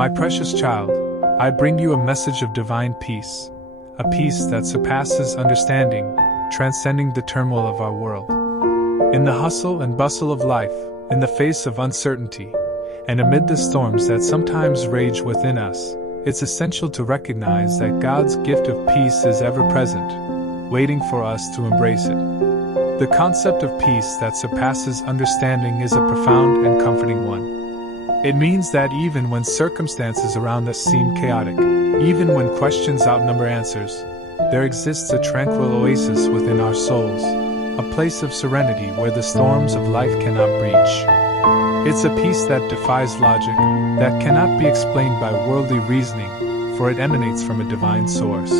My precious child, I bring you a message of divine peace, a peace that surpasses understanding, transcending the turmoil of our world. In the hustle and bustle of life, in the face of uncertainty, and amid the storms that sometimes rage within us, it's essential to recognize that God's gift of peace is ever present, waiting for us to embrace it. The concept of peace that surpasses understanding is a profound and comforting one. It means that even when circumstances around us seem chaotic, even when questions outnumber answers, there exists a tranquil oasis within our souls, a place of serenity where the storms of life cannot breach. It's a peace that defies logic, that cannot be explained by worldly reasoning, for it emanates from a divine source.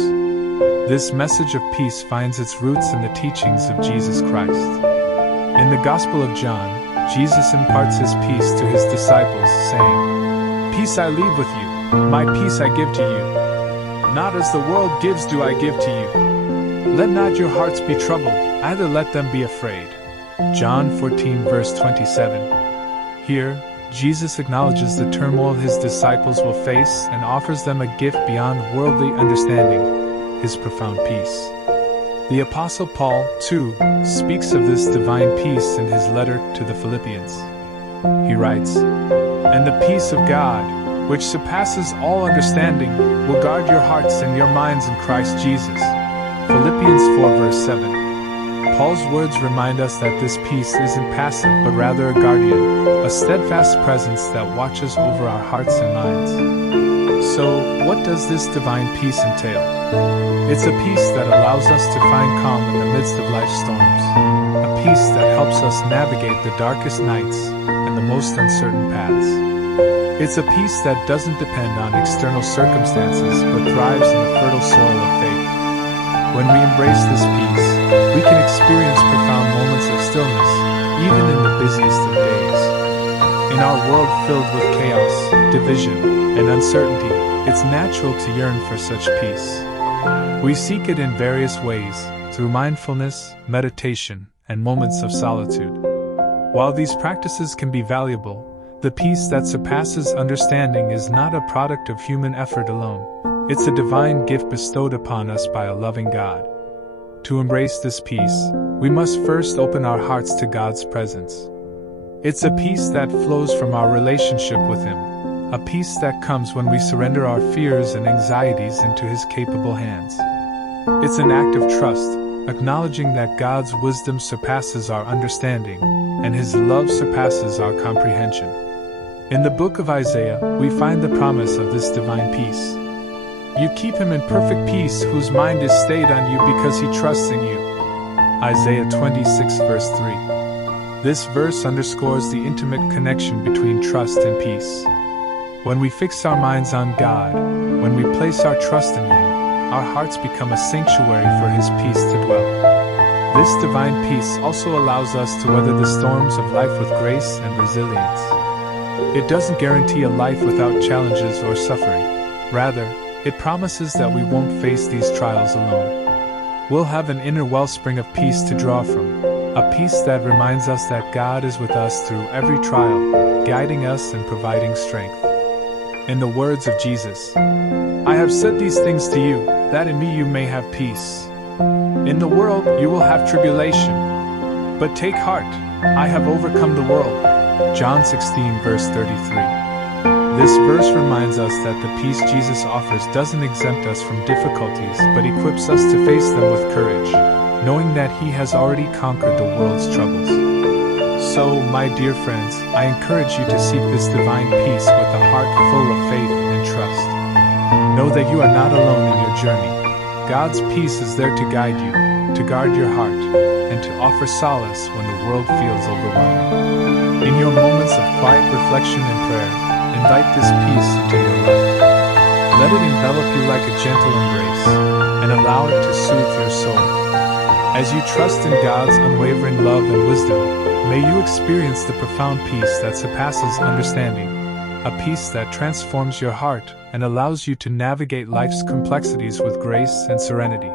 This message of peace finds its roots in the teachings of Jesus Christ. In the Gospel of John, Jesus imparts his peace to his disciples, saying, "Peace I leave with you, my peace I give to you. Not as the world gives do I give to you. Let not your hearts be troubled, neither let them be afraid." John 14 verse 27. Here, Jesus acknowledges the turmoil his disciples will face and offers them a gift beyond worldly understanding, his profound peace. The Apostle Paul, too, speaks of this divine peace in his letter to the Philippians. He writes, "And the peace of God, which surpasses all understanding, will guard your hearts and your minds in Christ Jesus." Philippians 4 verse 7. Paul's words remind us that this peace isn't passive but rather a guardian, a steadfast presence that watches over our hearts and minds. So, what does this divine peace entail? It's a peace that allows us to find calm in the midst of life's storms, a peace that helps us navigate the darkest nights and the most uncertain paths. It's a peace that doesn't depend on external circumstances but thrives in the fertile soil of faith. When we embrace this peace, we can experience profound moments of stillness, even in the busiest of days. In our world filled with chaos, division, and uncertainty, it's natural to yearn for such peace. We seek it in various ways, through mindfulness, meditation, and moments of solitude. While these practices can be valuable, the peace that surpasses understanding is not a product of human effort alone. It's a divine gift bestowed upon us by a loving God. To embrace this peace, we must first open our hearts to God's presence. It's a peace that flows from our relationship with Him, a peace that comes when we surrender our fears and anxieties into His capable hands. It's an act of trust, acknowledging that God's wisdom surpasses our understanding, and His love surpasses our comprehension. In the book of Isaiah, we find the promise of this divine peace. "You keep him in perfect peace whose mind is stayed on you because he trusts in you." Isaiah 26 verse 3. This verse underscores the intimate connection between trust and peace. When we fix our minds on God, when we place our trust in Him, our hearts become a sanctuary for His peace to dwell. This divine peace also allows us to weather the storms of life with grace and resilience. It doesn't guarantee a life without challenges or suffering. Rather, it promises that we won't face these trials alone. We'll have an inner wellspring of peace to draw from, a peace that reminds us that God is with us through every trial, guiding us and providing strength. In the words of Jesus, "I have said these things to you, that in me you may have peace. In the world you will have tribulation. But take heart, I have overcome the world." John 16 verse 33. This verse reminds us that the peace Jesus offers doesn't exempt us from difficulties but equips us to face them with courage, knowing that He has already conquered the world's troubles. So, my dear friends, I encourage you to seek this divine peace with a heart full of faith and trust. Know that you are not alone in your journey. God's peace is there to guide you, to guard your heart, and to offer solace when the world feels overwhelming. In your moments of quiet reflection and prayer, invite this peace into your life. Let it envelop you like a gentle embrace, and allow it to soothe your soul. As you trust in God's unwavering love and wisdom, may you experience the profound peace that surpasses understanding, a peace that transforms your heart and allows you to navigate life's complexities with grace and serenity.